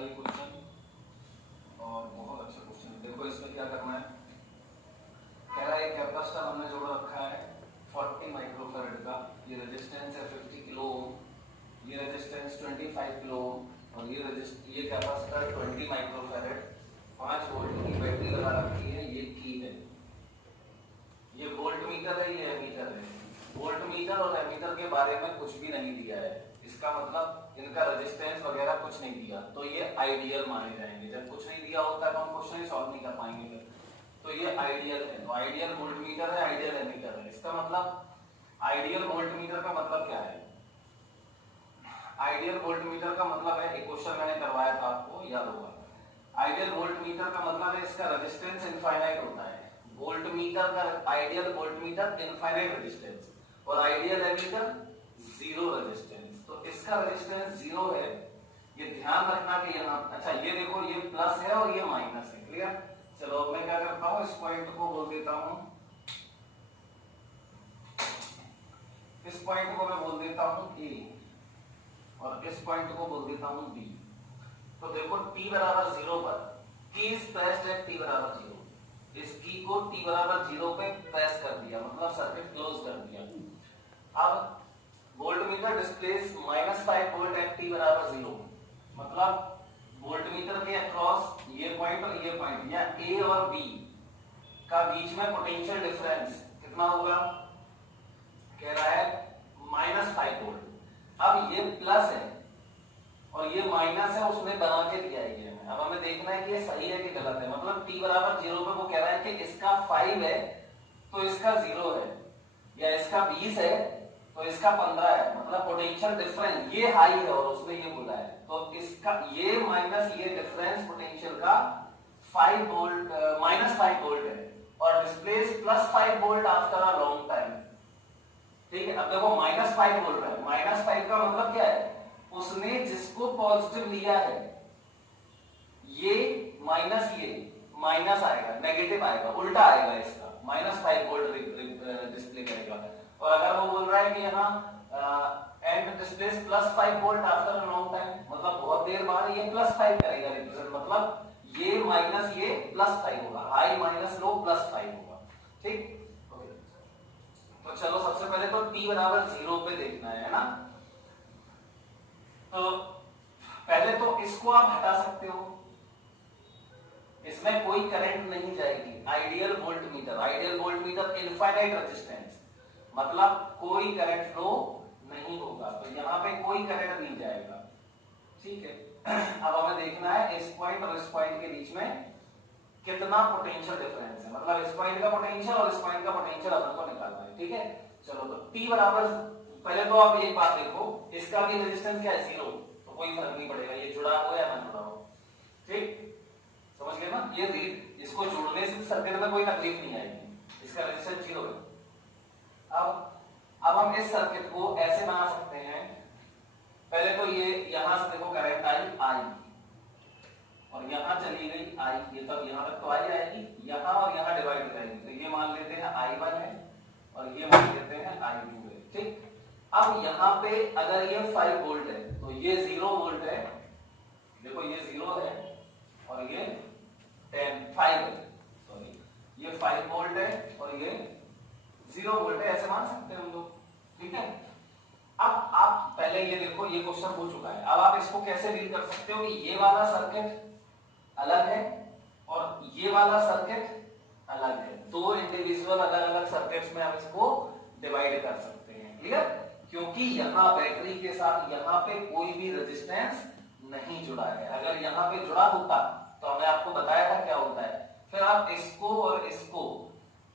है ये क्वेश्चन और बहुत अच्छा क्वेश्चन। देखो इसमें क्या करना है, कह रहा है कैपेसिटर हमने जोड़ रखा है 40 माइक्रोफैरड का, ये रेजिस्टेंस है 50 किलो ओम, ये रेजिस्टेंस 25 किलो ओम और ये कैपेसिटर 20 माइक्रोफैरड 5 वोल्ट की बैटरी लगा रखी है। ये की है, ये वोल्ट मीटर है, ये एमीटर है। वोल्ट मीटर और एमीटर के बारे में कुछ भी नहीं दिया है, इसका मतलब इनका रेजिस्टेंस वगैरह कुछ नहीं दिया, तो ये आइडियल माने जाएंगे। जब कुछ नहीं दिया होता है तो हम क्वेश्चन ही सॉल्व नहीं कर पाएंगे। तो ये आइडियल है, तो आइडियल वोल्ट मीटर है, आइडियल एमीटर है। इसका मतलब आइडियल वोल्ट मीटर का मतलब क्या है? आइडियल वोल्ट मीटर का मतलब है, एक क्वेश्चन मैंने करवाया था आपको, याद होगा। आइडियल वोल्ट मीटर का मतलब है इसका रेजिस्टेंस इनफाइनाइट होता है। वोल्ट मीटर का ideal volt meter infinite resistance और आइडियल एमीटर जीरो रेजिस्टेंस। तो इसका रेजिस्टेंस जीरो है, ये ध्यान रखना कि यहाँ, अच्छा ये देखो ये प्लस है और ये माइनस है, क्लियर। चलो अब मैं क्या करता हूँ, इस पॉइंट को बोल देता हूँ, इस पॉइंट को मैं बोल देता हूँ ए और इस पॉइंट को बोल देता हूँ बी। तो देखो t बराबर 0 पर, की इज प्रेस्ड एट t बराबर 0, इस की को t बराबर 0 पे प्रेस कर दिया, मतलब सर्किट क्लोज कर दिया। अब volt meter displace -5 volt at t बराबर 0, मतलब वोल्ट मीटर के अक्रॉस ये पॉइंट और ये पॉइंट या a और b का बीच में पोटेंशियल डिफरेंस कितना होगा? कह रहा है -5 वोल्ट। अब ये प्लस है और ये माइनस है, उसने बना के दिया है ये। अब हमें देखना है कि ये सही है कि गलत है। मतलब t बराबर 0 पे वो कह रहा है कि इसका 5 है तो इसका 0 है, या इसका 20 है तो इसका 15 है, मतलब पोटेंशियल डिफरेंस ये हाई है और उसने ये बोला है, तो इसका ये माइनस ये डिफरेंस पोटेंशियल का 5 वोल्ट -5 वोल्ट है और displace +5 volt after a long time. ठीक है, अब देखो -5 वोल्ट है, -5 का मतलब क्या है? उसने जिसको पॉजिटिव लिया है ये माइनस आएगा, नेगेटिव आएगा, उल्टा आएगा, इसका -5 वोल्ट डिस्प्ले करेगा। और अगर वो बोल रहा है कि यहाँ and displace +5 volt after a long time, मतलब बहुत देर बाद ये +5 करेगा रिप्रेजेंट, मतलब ये माइनस ये +5 होगा, हाई माइनस लो +5 होगा। ठीक, तो चलो सबसे पहले तो t बराबर 0 पे देखना है ना। तो पहले तो इसको आप हटा सकते हो, इसमें कोई करंट नहीं जाएगी। Ideal volt meter infinite resistance, मतलब कोई करंट फ्लो नहीं होगा, तो यहाँ पे कोई करंट नहीं जाएगा। ठीक है, अब हमें देखना है इस पॉइंट और इस पॉइंट के बीच में कितना पोटेंशियल डिफरेंस है, मतलब इस पॉइंट का पोटेंशियल और इस पॉइंट का पोटेंशियल अपन को निकालना है। ठीक है, चलो तो t बराबर, पहले तो आप एक बात देखो, इसका भी रेजिस्टेंस क्या है? 0, तो कोई फर्क नहीं पड़ेगा ये जुड़ा हो या ना जुड़ा हो। ठीक, समझ गए ना? ये रीड, इसको जोड़ने से सर्किट में कोई तकलीफ नहीं आएगी, इसका रेजिस्टेंस 0 है। अब हम इस सर्किट को ऐसे बना सकते हैं, पहले तो ये यहां से देखो करंट आई और यहाँ चली गई आई, ये तब यहाँ तक तो आई आएगी, यहाँ और यहाँ डिवाइड करेंगे, तो ये मान लेते हैं I1 है और ये मान लेते हैं I2 है। ठीक, अब यहाँ पे अगर ये 5 वोल्ट है तो ये 0 वोल्ट है, देखो ये 0 है और ये 5 है, सॉरी ये 5 वोल्ट है और ये 0 वोल्ट है, ऐसे मान सकते हैं हम लोग। ठीक है, अब आप पहले ये देखो, ये क्वेश्चन हो चुका है। अब आप इसको कैसे डील कर सकते हो कि ये वाला सर्किट अलग है और ये वाला सर्किट अलग है, दो इंडिविजुअल अलग अलग सर्किट्स में हम इसको डिवाइड कर सकते हैं। क्लियर? क्योंकि यहाँ बैटरी के साथ यहाँ पे कोई भी रेजिस्टेंस नहीं जुड़ा है, अगर यहाँ पे जुड़ा होता तो हमने आपको बताया था क्या होता है। फिर आप इसको और इसको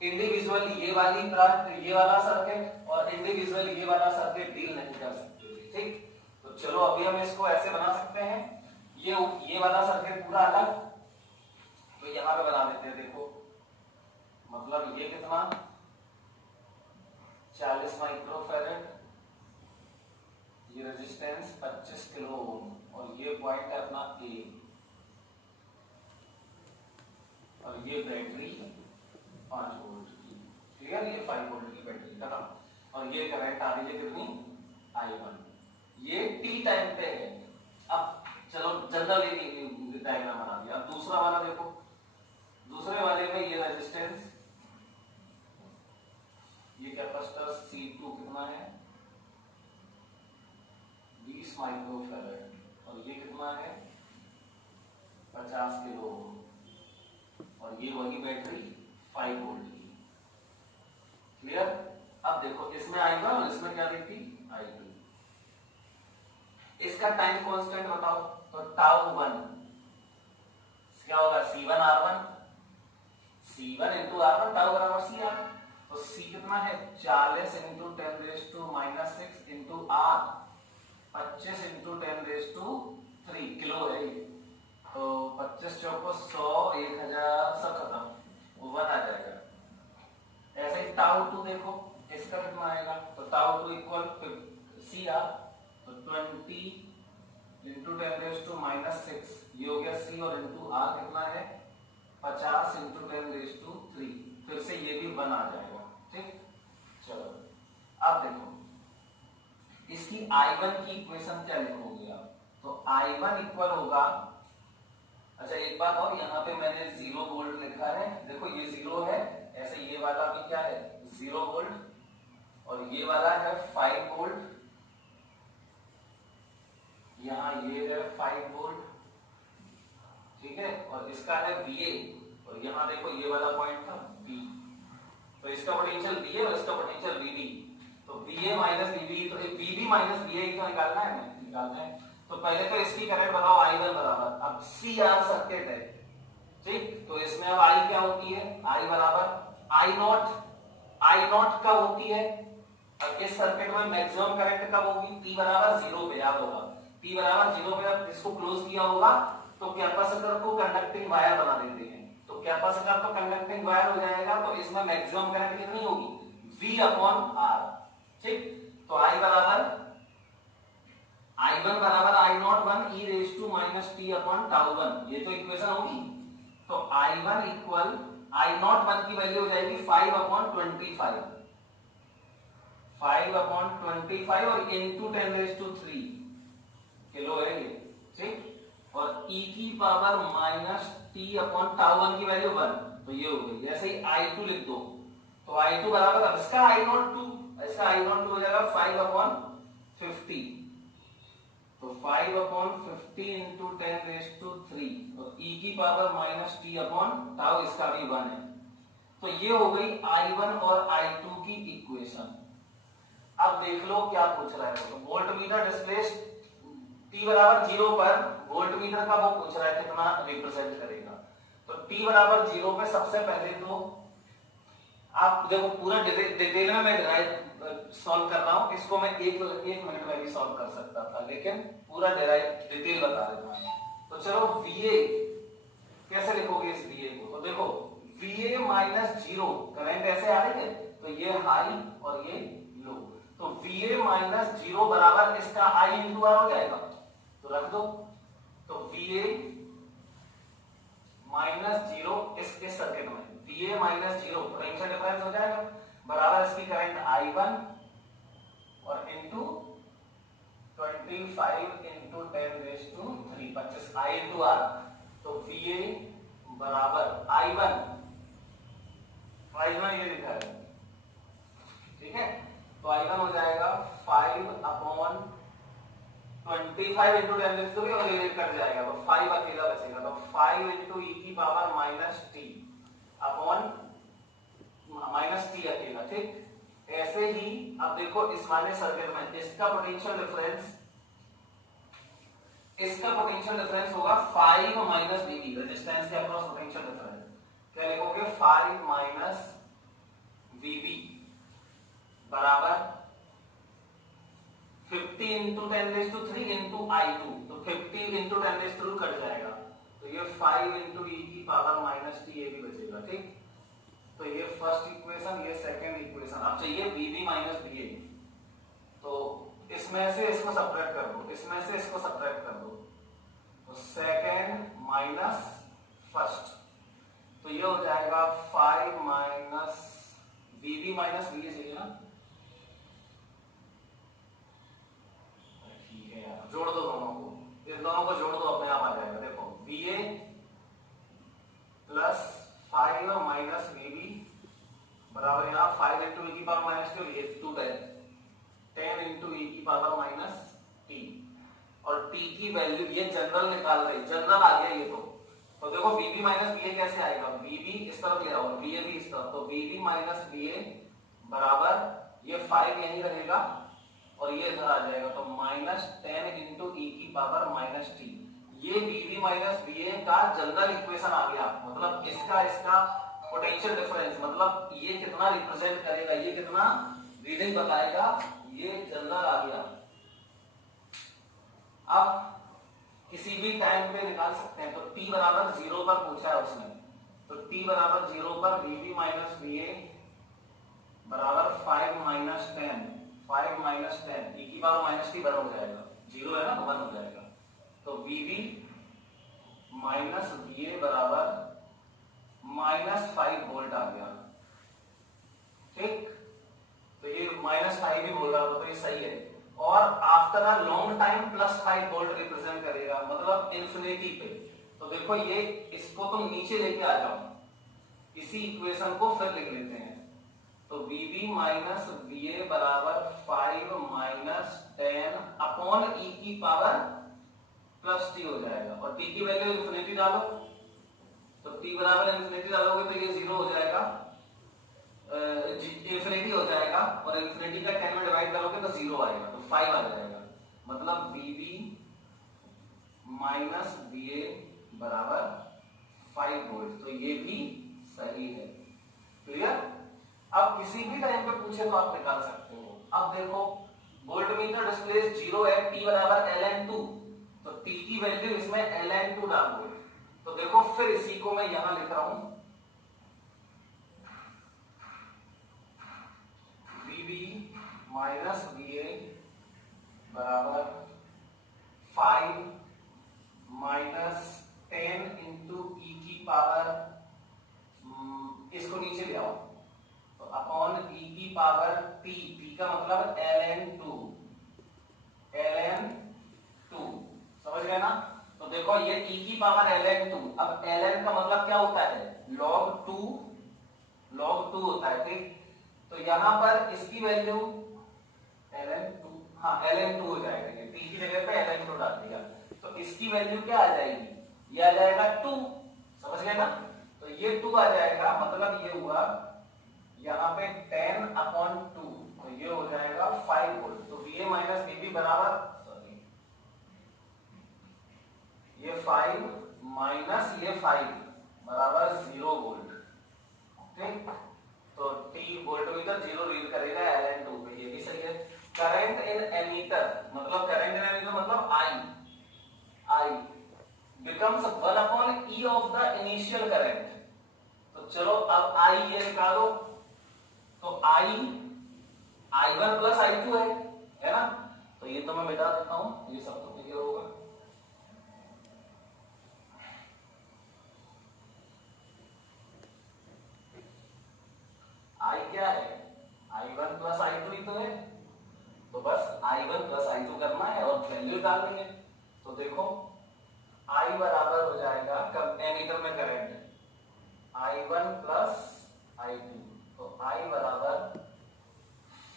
इंडिविजुअल ये वाला सर्किट और इंडिविजुअल ये वाला सर्किट डील नहीं कर सकते। ठीक, तो चलो अभी हम इसको ऐसे बना सकते हैं, ये वाला सर्किट पूरा अलग, तो यहाँ पे बना देते हैं। देखो मतलब ये कितना 40 माइक्रोफैरड, ये रेजिस्टेंस 25 किलो ओम और ये पॉइंट है अपना A और ये बैटरी 5 वोल्ट की। क्लियर? ये 5 वोल्ट की बैटरी खत्म और ये करंट आ रही है कितनी? I1। ये t टाइम पे है। अब चलो जनरल डायग्राम बना दिया। अब दूसरा वाला देखो, दूसरे वाले में ये रेजिस्टेंस, ये कैपेसिटर C2 कितना है 20 माइक्रोफैराड और ये कितना है 50 किलो और ये वही बैटरी 5 वोल्ट की। क्लियर? अब देखो इसमें I1 और इसमें क्या देखी I2। इसका टाइम कांस्टेंट बताओ तो τ1 क्या होगा C1 R1, C1 into R1 τ बराबर CR। तो C कितना है 40 into 10 raised to -6 into R 25 into 10 raised to 3 kilo है ये। तो 25 चौको 100 1000 सब खत्म, 1 आ जाएगा। ऐसे ही τ2 देखो इसका कितना आएगा तो τ2 इक्वल CR तो 20 into 10 raised to -6 ये हो गया C और into R कितना है 50 into 10 raised to 3, फिर से ये भी 1 आ जाएगा। ठीक, चलो अब देखो इसकी I1 की इक्वेशन क्या लिखोगे आप तो I1 इक्वल होगा, अच्छा एक बात और, यहाँ पे मैंने 0 वोल्ट लिखा है, देखो ये 0 है, ऐसे ये वाला भी क्या है 0 वोल्ट और ये वाला है 5 वोल्ट, यहाँ ये है 5 वोल्ट, ठीक है, और इसका है VA और यहाँ देखो ये वाला पॉइंट था B, तो इसका पोटेंशियल VA और इसका पोटेंशियल VB, तो VA माइनस VB, तो VB माइनस VA तो निकालना है ना, निकालना है। तो पहले तो इसकी करंट बताओ I1 बराबर, अब CR सर्किट है, ठीक, तो इसमें अब I क्या होती है I बराबर I0 कब होती है, अब इस सर्किट में मैक्सिमम करंट कब होगी T बराबर 0 पे, याद होगा T बराबर 0 पे अब इसको क्लोज किया होगा तो कैपेसिटर को कंडक्टिंग वायर बना देते हैं, तो कैपेसिटर तो कंडक्टिंग वायर हो जाएगा, तो इसमें मैक्सिमम करंट कितनी होगी V/R, ठीक, तो I बराबर I1 बराबर I01 e raise to -t/τ1, ये तो इक्वेशन होगी, तो I1 इक्वल I01 की वैल्यू हो जाएगी 5/25 और इनटू 10⁻³ किलो है ये, ठीक, और e की पावर -t/τ1 की वैल्यू 1, तो ये हो गई। ऐसे ही I2 लिख दो, तो I2 बराबर, अब इसका I02 हो जाएगा 5/50, तो 5/50 into 10⁻³ और e की पावर -t/τ इसका भी 1 है, तो ये हो गई I1 और I2 की इक्वेशन। अब देख लो क्या पूछ रहा है, तो वोल्टमीटर डिस्प्लेस t बराबर 0 पर वोल्टमीटर का वो पूछ रहा है कितना रिप्रेजेंट करेगा, तो t बराबर 0 पे सबसे पहले तो आप देखो पूरा डिटेल में मैं डिराइव सॉल्व कर रहा हूं, इसको मैं एक मिनट में भी सॉल्व कर सकता था, लेकिन पूरा डिटेल बता देता हूं। तो चलो VA कैसे लिखोगे इस VA को, तो देखो VA माइनस 0 करंट ऐसे आ रही है, तो ये हाई और ये लो, तो VA माइनस 0 बराबर इसका I into R हो जाएगा, तो रख दो, तो VA माइनस 0 इस सर्किट में VA माइनस 0 पोटेंशियल डिफरेंस हो जाएगा बराबर इसकी करंट I1 और into 25 into 10⁻³ 25 I into R, तो VA बराबर I1 ये लिखा है, ठीक है, तो I1 हो जाएगा 5/25 into 10⁻³ और ये कट जाएगा, तो 5 अकेला बचेगा, तो 5 into e की पावर -t अपॉन -t अकेला, ठीक। ऐसे ही अब देखो इस वाले सर्किट में इसका पोटेंशियल डिफरेंस होगा 5 - VB, रेजिस्टेंस के अक्रॉस पोटेंशियल डिफरेंस, क्या लिखोगे 5 - VB बराबर 50 into 10⁻³ into I2, तो 50 into 10⁻³ कट जाएगा, तो ये 5 into e की पावर -t ये भी बचेगा, ठीक, तो ये फर्स्ट इक्वेशन, ये सेकंड इक्वेशन। अब चाहिए VB माइनस VA, तो इसमें से इसको सब्ट्रैक्ट कर दो, इसमें से इसको सब्ट्रैक्ट कर दो, तो सेकंड माइनस फर्स्ट, तो ये हो जाएगा 5 माइनस VB माइनस VA चाहिए ना, ठीक है यार, जोड़ दो दोनों को, इन दोनों को जोड़ दो, अपने आप आ जाएगा। टी की वैल्यू, ये जनरल निकाल रही, जनरल आ गया ये तो देखो बीबी माइनस बीए कैसे आएगा, बीबी इस तरफ ले आओ, बीए भी इस तरफ, तो बीबी माइनस बीए बराबर ये 5 यहीं रहेगा और ये इधर आ जाएगा, तो -10 इंटू ई की पावर -t। ये बीबी माइनस बीए का जनरल इक्वेशन आ गया, मतलब इसका पोटेंशियल डिफरेंस, मतलब ये कितना रिप्रेजेंट करेगा, ये कितना रीडिंग बताएगा, ये जनरल आ गया। अब किसी भी टाइम पे निकाल सकते हैं, तो t बराबर 0 पर पूछा है उसने, तो t बराबर 0 पर बीबी माइनस बीए बराबर 5 माइनस 10 ई की पावर माइनस टी बन हो जाएगा, 0 है ना तो 1 हो जाएगा, तो बीबी माइनस बीए बराबर -5 वोल्ट आ गया। ठीक, तो ये -5 भी बोल रहा था, तो ये सही है। और after a long time +5 volt represent करेगा, मतलब इंफिनिटी पे। तो देखो ये, इसको तुम नीचे लेके आ जाओ, इसी इक्वेशन को फिर लिख लेते हैं, तो बीबी माइनस बीए बराबर 5 माइनस 10 अपॉन ई की पावर प्लस टी हो जाएगा, और टी की वैल्यू इंफिनिटी डालो, तो टी बराबर इंफिनिटी डालोगे तो ये 0 हो जाएगा, इंफिनिटी हो जाएगा, और इंफिनिटी का 10 में डिवाइड करोगे तो 0 आएगा, तो 5 आ जाएगा, मतलब बीबी माइनस बीए बराबर 5 वोल्ट, तो ये भी सही है। क्लियर? अब किसी भी टाइम पे पूछे तो आप निकाल सकते हो। अब देखो वोल्टमीटर डिस्प्लेस 0 एट t बराबर ln2, तो t की वैल्यू इसमें ln2 डाल दो, तो देखो फिर इसी को मैं यहां लिख रहा हूं, बीबी माइनस बीए बराबर 5 माइनस 10 इंटू ई की पावर, इसको नीचे ले आओ, तो अपॉन ई की पावर टी, टी का मतलब ln2, समझ गए ना? तो देखो ये e की पावर ln2, अब ln का मतलब क्या होता है, log 2 होता है, ठीक? तो यहां पर इसकी वैल्यू ln2, हाँ ln2 हो जाएगा, ये t की जगह पे ln2 डाल दिया, तो इसकी वैल्यू क्या आ जाएगी, ये आ जाएगा 2, समझ गए ना? तो ये 2 आ जाएगा, मतलब ये हुआ यहाँ पे 10 अपॉन 2, तो ये हो जाएगा 5 वोल्ट, तो VA माइनस VB बराबर, सॉरी ये 5 माइनस ये 5 बराबर 0 वोल्ट, ठीक? तो T वोल्टमीटर 0 रीड करेगा ln2 पे, ये भी सही है। करंट इन एमीटर, मतलब करंट इन एमीटर मतलब I becomes 1 upon E of the initial current, तो चलो अब I ये निकालो, तो I1 प्लस I2 है ना? तो ये तो मैं मिटा देता हूं, ये सब तो क्लियर होगा। I क्या है, I1 प्लस I2 ही तो है, तो बस I1 प्लस I2 करना है और वैल्यू डालनी है। तो देखो I बराबर हो जाएगा, एमीटर में करंट I1 प्लस I2, तो I बराबर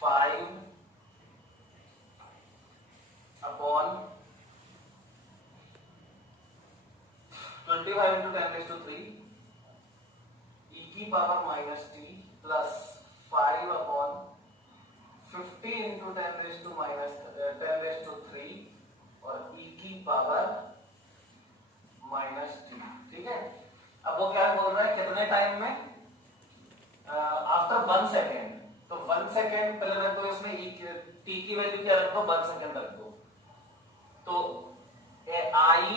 5 अपॉन 25 इंटू 10⁻³ ई की power minus T plus 5 upon 50 into 10⁻³ और ई की पावर माइनस टी, ठीक है? अब वो क्या बोल रहा है, कितने टाइम में, आफ्टर 1 सेकेंड, तो 1 सेकेंड पहले रख दो, इसमें टी की वैल्यू क्या रख दो, 1 सेकेंड रख दो, तो आई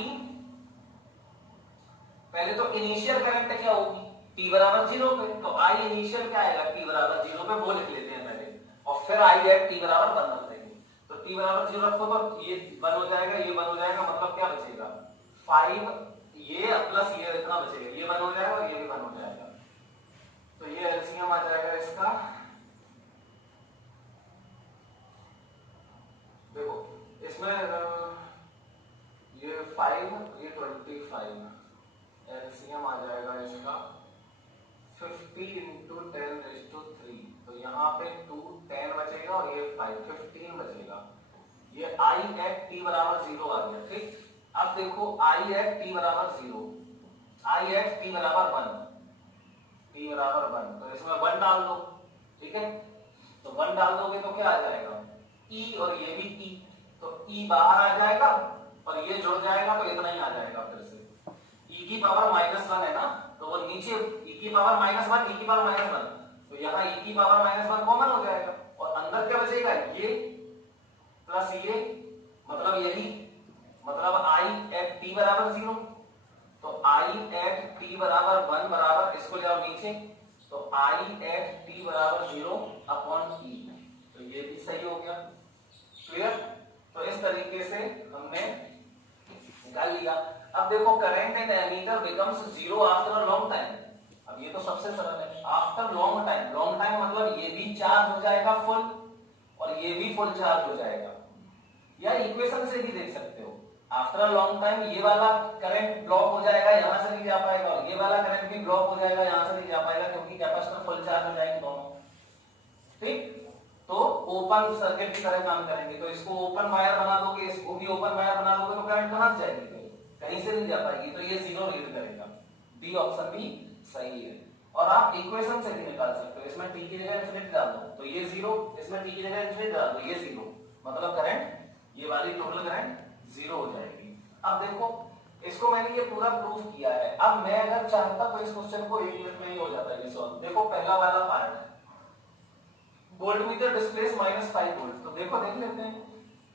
पहले तो इनिशियल करंट क्या होगी, t बराबर 0 पे, तो आई इनिशियल क्या आएगा, t बराबर 0 पे, वो लिख लेते हैं पहले, और फिर आई एट t बराबर 1 रख देंगे, तो t बराबर 0 रखो तो ये 1 हो जाएगा, ये 1 हो जाएगा, मतलब क्या बचेगा 5, ये प्लस ये इतना बचेगा, ये 1 हो जाएगा और ये भी 1 हो जाएगा, तो ये एलसीएम आ जाएगा इसका, देखो इसमें ये 5 ये 25, एलसीएम आ जाएगा इसका 50 इंटू 10⁻³, तो यहाँ पे 2 10 बचेगा और ये 5 15 बचेगा, ये आई एट टी बराबर 0 आ गया। ठीक, अब देखो आई एट टी बराबर 0, आई एट टी बराबर 1, टी बराबर 1, तो इसमें 1 डाल दो। ठीक है, तो 1 डाल दोगे तो क्या आ जाएगा, ई, और ये भी ई, तो ई बाहर आ जाएगा और ये जुड़ जाएगा तो इतना ही आ जाएगा। फिर से e की पावर -1 है ना, तो वो नीचे e की पावर -1, e की पावर -1, तो यहाँ e की पावर -1 कॉमन हो जाएगा और अंदर क्या बचेगा, ये प्लस ये, मतलब यही, मतलब i एट t बराबर 0, तो i एट t बराबर 1 बराबर, इसको ले आओ नीचे, तो i एट t बराबर 0 अपॉन e, तो ये भी सही हो गया। क्लियर, तो इस तरीके से हमने निकाल लिया। अब देखो current in ammeter becomes 0 after a long time. अब ये तो सबसे सरल है, after long time, long time मतलब ये भी चार्ज हो जाएगा फुल और ये भी फुल चार्ज हो जाएगा, या इक्वेशन से भी देख सकते हो। आफ्टर अ लॉन्ग टाइम ये वाला करंट ब्लॉक हो जाएगा, यहां से नहीं जा पाएगा, और ये वाला करंट भी ब्लॉक हो जाएगा, यहां से नहीं जा पाएगा, क्योंकि कैपेसिटर फुल चार्ज हो जाएंगे दोनों। ठीक, तो ओपन सर्किट की तरह काम करेंगे। तो इसको ओपन वायर बना दोगे, इसको भी ओपन वायर बना दोगे, तो करंट कहां से जाएगी, कहीं से नहीं जा पाएगी, तो ये 0 रीड करेगा। डी ऑप्शन भी सही है। और आप इक्वेशन से भी निकाल सकते हो, इसमें t की जगह इन्फिनिटी डाल दो तो ये 0, इसमें t की जगह इन्फिनिटी डाल दो ये 0, मतलब करंट, ये वाली टोटल करंट 0 हो जाएगी। अब देखो इसको मैंने ये पूरा प्रूफ किया है। अब मैं अगर चाहता तो इस क्वेश्चन को 1 मिनट में ही हो जाता है सॉल्व। देखो पहला वाला पार्ट है, वोल्टमीटर डिस्प्लेस -5 वोल्ट, तो देखो देख लेते हैं।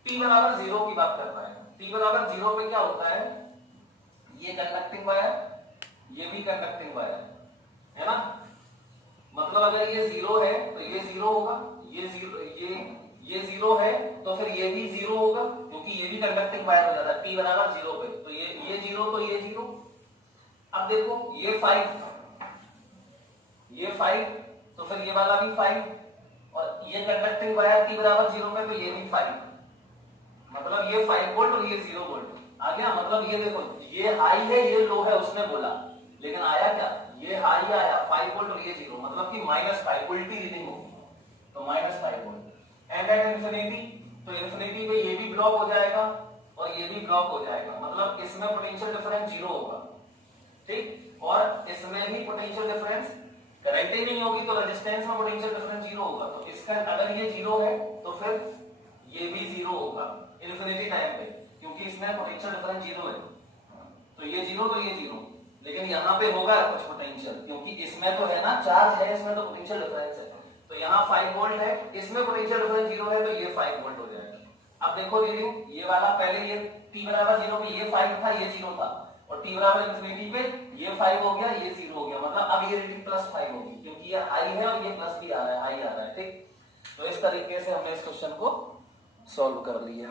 t बराबर 0 की बात कर रहा है, t बराबर 0 पे क्या होता है, ये कंडक्टिंग वायर, ये भी कंडक्टिंग वायर है ना, मतलब अगर ये 0 है तो ये 0 होगा, ये 0 है तो फिर ये भी 0 होगा, क्योंकि ये भी कंडक्टिंग वायर हो जाता है t बराबर 0 पे, तो ये 0 तो ये 0। अब देखो ये 5, ये 5, तो फिर ये वाला भी 5, और ये कंडक्टिंग वायर t बराबर 0 पे, तो ये भी 5, मतलब ये 5 वोल्ट और ये 0 वोल्ट आ गया। मतलब ये देखो ये हाई है ये लो है उसने बोला, लेकिन आया क्या, ये हाई आया 5 वोल्ट और ये 0, मतलब कि -5 उल्टी रीडिंग होगी, तो -5 वोल्ट। एंड एट इंफिनिटी, तो इंफिनिटी पे ये भी ब्लॉक हो जाएगा और ये भी ब्लॉक हो जाएगा, मतलब इसमें पोटेंशियल डिफरेंस 0 होगा। ठीक, और इसमें भी पोटेंशियल डिफरेंस, करंट ही नहीं होगी तो रेजिस्टेंस में पोटेंशियल डिफरेंस 0 होगा, तो इसका अगर ये 0 है तो फिर ये भी 0 होगा इंफिनिटी टाइम पे, क्योंकि इसमें पोटेंशियल डिफरेंस 0 है, तो ये 0 तो ये 0, लेकिन यहाँ पे होगा कुछ पोटेंशियल, क्योंकि इसमें तो है ना चार्ज है, इसमें तो पोटेंशियल डिफरेंस है, तो यहाँ 5 वोल्ट है, इसमें पोटेंशियल डिफरेंस 0 है, तो ये 5 वोल्ट हो जाएगा। अब देखो रीडिंग, ये वाला पहले ये t बराबर 0 पे ये 5 था, ये 0 था, और t बराबर इंफिनिटी पे ये 5 हो गया, ये 0 हो गया, मतलब अब ये रीडिंग +5 होगी, क्योंकि ये हाई है और ये प्लस भी आ रहा है, हाई आ रहा है। ठीक, तो इस तरीके से हमने इस क्वेश्चन को सॉल्व कर लिया।